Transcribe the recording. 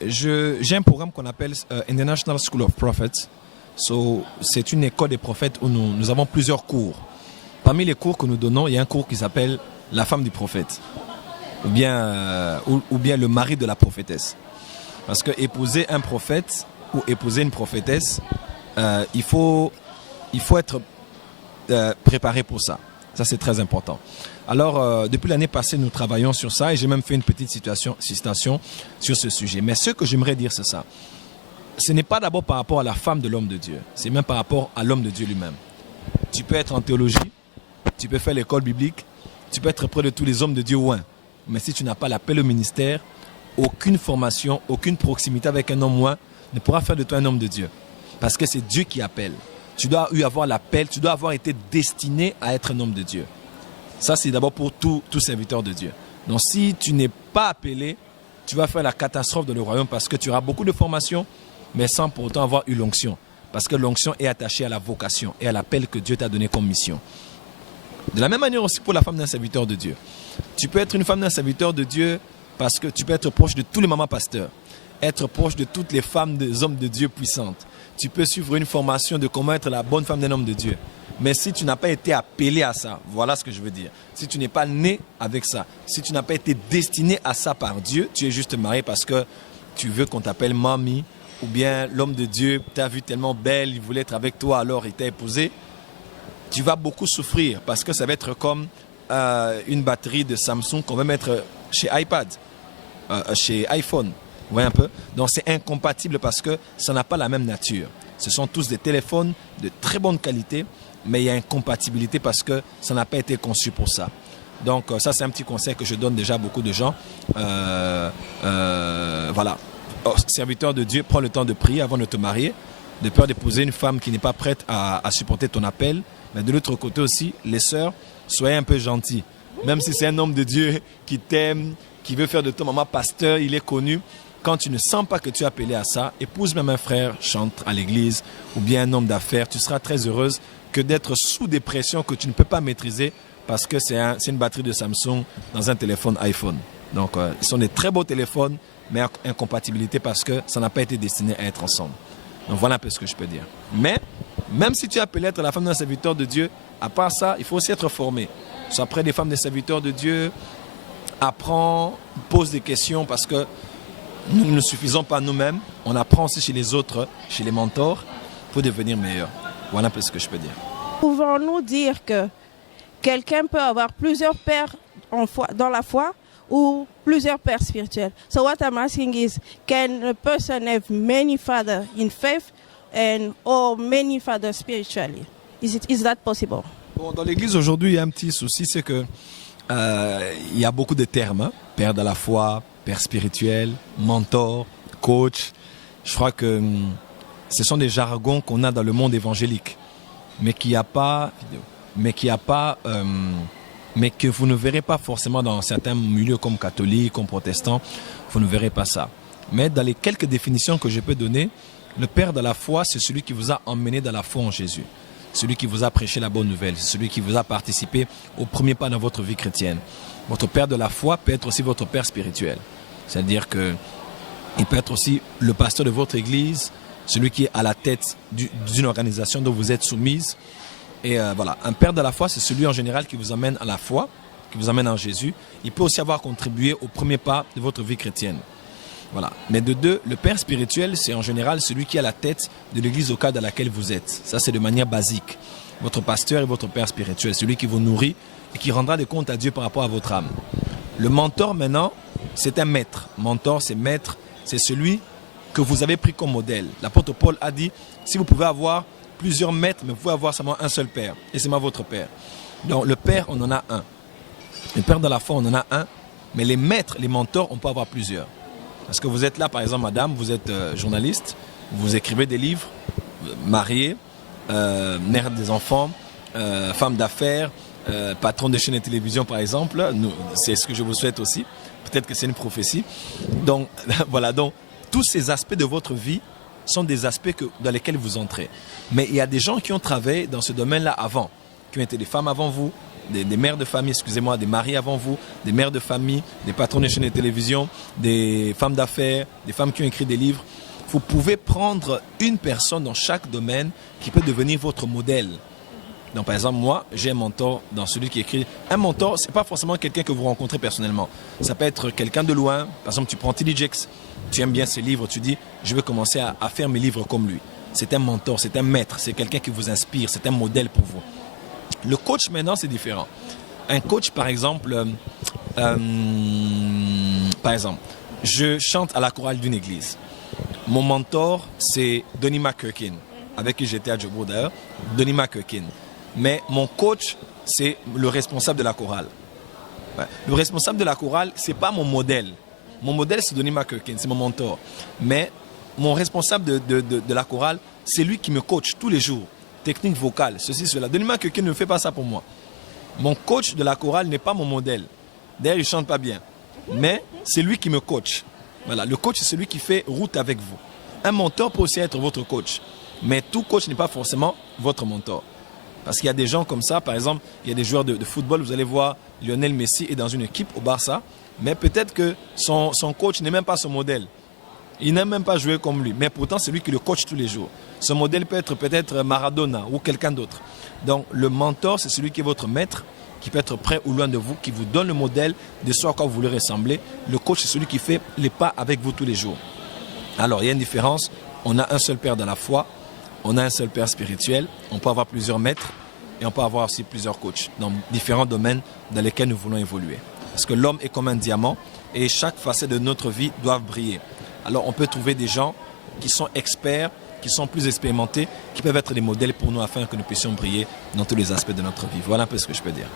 J'ai un programme qu'on appelle International School of Prophets. C'est une école des prophètes où nous avons plusieurs cours. Parmi les cours que nous donnons, il y a un cours qui s'appelle La femme du prophète ou bien le mari de la prophétesse. Parce que épouser un prophète ou épouser une prophétesse, il faut être préparé pour ça. Ça, c'est très important. Alors, depuis l'année passée, nous travaillons sur ça et j'ai même fait une petite citation sur ce sujet. Mais ce que j'aimerais dire, c'est ça. Ce n'est pas d'abord par rapport à la femme de l'homme de Dieu. C'est même par rapport à l'homme de Dieu lui-même. Tu peux être en théologie, tu peux faire l'école biblique, tu peux être près de tous les hommes de Dieu ouin. Mais si tu n'as pas l'appel au ministère, aucune formation, aucune proximité avec un homme ouin ne pourra faire de toi un homme de Dieu. Parce que c'est Dieu qui appelle. Tu dois avoir l'appel, tu dois avoir été destiné à être un homme de Dieu. Ça, c'est d'abord pour tout serviteur de Dieu. Donc, si tu n'es pas appelé, tu vas faire la catastrophe dans le royaume parce que tu auras beaucoup de formations, mais sans pour autant avoir eu l'onction. Parce que l'onction est attachée à la vocation et à l'appel que Dieu t'a donné comme mission. De la même manière aussi pour la femme d'un serviteur de Dieu. Tu peux être une femme d'un serviteur de Dieu parce que tu peux être proche de tous les mamans pasteurs, être proche de toutes les femmes des hommes de Dieu puissantes. Tu peux suivre une formation de comment être la bonne femme d'un homme de Dieu. Mais si tu n'as pas été appelé à ça, voilà ce que je veux dire. Si tu n'es pas né avec ça, si tu n'as pas été destiné à ça par Dieu, tu es juste marié parce que tu veux qu'on t'appelle mamie, ou bien l'homme de Dieu t'a vu tellement belle, il voulait être avec toi, alors il t'a épousé. Tu vas beaucoup souffrir parce que ça va être comme une batterie de Samsung qu'on va mettre chez iPad, chez iPhone. Vous voyez un peu? Donc c'est incompatible parce que ça n'a pas la même nature. Ce sont tous des téléphones de très bonne qualité, mais il y a incompatibilité parce que ça n'a pas été conçu pour ça. Donc ça, c'est un petit conseil que je donne déjà à beaucoup de gens. Voilà. Serviteur de Dieu, prends le temps de prier avant de te marier, de peur d'épouser une femme qui n'est pas prête à supporter ton appel. Mais de l'autre côté aussi, les sœurs, soyez un peu gentils. Même si c'est un homme de Dieu qui t'aime, qui veut faire de toi maman pasteur, il est connu. Quand tu ne sens pas que tu es appelé à ça, épouse même un frère, chante à l'église, ou bien un homme d'affaires. Tu seras très heureuse que d'être sous des pressions que tu ne peux pas maîtriser parce que c'est une batterie de Samsung dans un téléphone iPhone. Donc, ce sont des très beaux téléphones, mais incompatibilité parce que ça n'a pas été destiné à être ensemble. Donc, voilà un peu ce que je peux dire. Mais, même si tu es appelé à être la femme d'un serviteur de Dieu, à part ça, il faut aussi être formé. Sois près des femmes des serviteurs de Dieu, apprends, pose des questions parce que nous ne suffisons pas nous-mêmes. On apprend aussi chez les autres, chez les mentors, pour devenir meilleur. Voilà un peu ce que je peux dire. Pouvons-nous dire que quelqu'un peut avoir plusieurs pères dans la foi ou plusieurs pères spirituels? So what I'm asking is, can a person have many fathers in faith or many fathers spiritually? Is that possible? Bon, dans l'église aujourd'hui, il y a un petit souci, c'est que il y a beaucoup de termes, hein? Père de la foi, père spirituel, mentor, coach. Je crois que ce sont des jargons qu'on a dans le monde évangélique, mais que vous ne verrez pas forcément dans certains milieux comme catholiques, comme protestants, vous ne verrez pas ça. Mais dans les quelques définitions que je peux donner, le père de la foi, c'est celui qui vous a emmené dans la foi en Jésus. Celui qui vous a prêché la bonne nouvelle, c'est celui qui vous a participé au premier pas dans votre vie chrétienne. Votre père de la foi peut être aussi votre père spirituel. C'est-à-dire qu'il peut être aussi le pasteur de votre église, celui qui est à la tête d'une organisation dont vous êtes soumise. Et voilà, un père de la foi, c'est celui en général qui vous amène à la foi, qui vous amène en Jésus. Il peut aussi avoir contribué au premier pas de votre vie chrétienne. Voilà. Mais de deux, le père spirituel, c'est en général celui qui est à la tête de l'église au cadre dans laquelle vous êtes. Ça, c'est de manière basique. Votre pasteur est votre père spirituel, celui qui vous nourrit et qui rendra des comptes à Dieu par rapport à votre âme. Le mentor, maintenant, c'est un maître. Mentor, c'est maître, c'est celui que vous avez pris comme modèle. L'apôtre Paul a dit, si vous pouvez avoir plusieurs maîtres, mais vous pouvez avoir seulement un seul père. Et c'est moi votre père. Donc, le père, on en a un. Le père de la foi, on en a un. Mais les maîtres, les mentors, on peut avoir plusieurs. Parce que vous êtes là, par exemple, madame, vous êtes journaliste, vous écrivez des livres, mariée, mère des enfants, femme d'affaires, patron de chaîne de télévision, par exemple. C'est ce que je vous souhaite aussi. Peut-être que c'est une prophétie. Donc, voilà. Donc, tous ces aspects de votre vie sont des aspects dans lesquels vous entrez. Mais il y a des gens qui ont travaillé dans ce domaine-là avant, qui ont été des femmes avant vous, des mères de famille, excusez-moi, des maris avant vous, des mères de famille, des patrons de chaînes de télévision, des femmes d'affaires, des femmes qui ont écrit des livres. Vous pouvez prendre une personne dans chaque domaine qui peut devenir votre modèle. Donc, par exemple, moi, j'ai un mentor dans celui qui écrit. Un mentor, ce n'est pas forcément quelqu'un que vous rencontrez personnellement. Ça peut être quelqu'un de loin. Par exemple, tu prends T.D. Jakes, tu aimes bien ses livres, tu dis, je vais commencer à faire mes livres comme lui. C'est un mentor, c'est un maître, c'est quelqu'un qui vous inspire, c'est un modèle pour vous. Le coach, maintenant, c'est différent. Un coach, par exemple, je chante à la chorale d'une église. Mon mentor, c'est Donnie McKirkin, avec qui j'étais à Djobo d'ailleurs, Donnie McKirkin. Mais mon coach, c'est le responsable de la chorale. Le responsable de la chorale, ce n'est pas mon modèle. Mon modèle, c'est Donnie McKirkin, c'est mon mentor. Mais mon responsable de la chorale, c'est lui qui me coach tous les jours. Technique vocale, ceci, cela. Donnie McKirkin ne fait pas ça pour moi. Mon coach de la chorale n'est pas mon modèle. D'ailleurs, il ne chante pas bien. Mais c'est lui qui me coach. Voilà, le coach, c'est celui qui fait route avec vous. Un mentor peut aussi être votre coach. Mais tout coach n'est pas forcément votre mentor. Parce qu'il y a des gens comme ça, par exemple, il y a des joueurs de football, vous allez voir Lionel Messi est dans une équipe au Barça, mais peut-être que son coach n'est même pas son modèle. Il n'aime même pas jouer comme lui, mais pourtant c'est lui qui le coach tous les jours. Son modèle peut être Maradona ou quelqu'un d'autre. Donc le mentor, c'est celui qui est votre maître, qui peut être près ou loin de vous, qui vous donne le modèle de ce à quoi vous voulez ressembler. Le coach, c'est celui qui fait les pas avec vous tous les jours. Alors il y a une différence, on a un seul Père dans la foi, on a un seul Père spirituel, on peut avoir plusieurs maîtres et on peut avoir aussi plusieurs coachs dans différents domaines dans lesquels nous voulons évoluer. Parce que l'homme est comme un diamant et chaque facette de notre vie doit briller. Alors on peut trouver des gens qui sont experts, qui sont plus expérimentés, qui peuvent être des modèles pour nous afin que nous puissions briller dans tous les aspects de notre vie. Voilà un peu ce que je peux dire.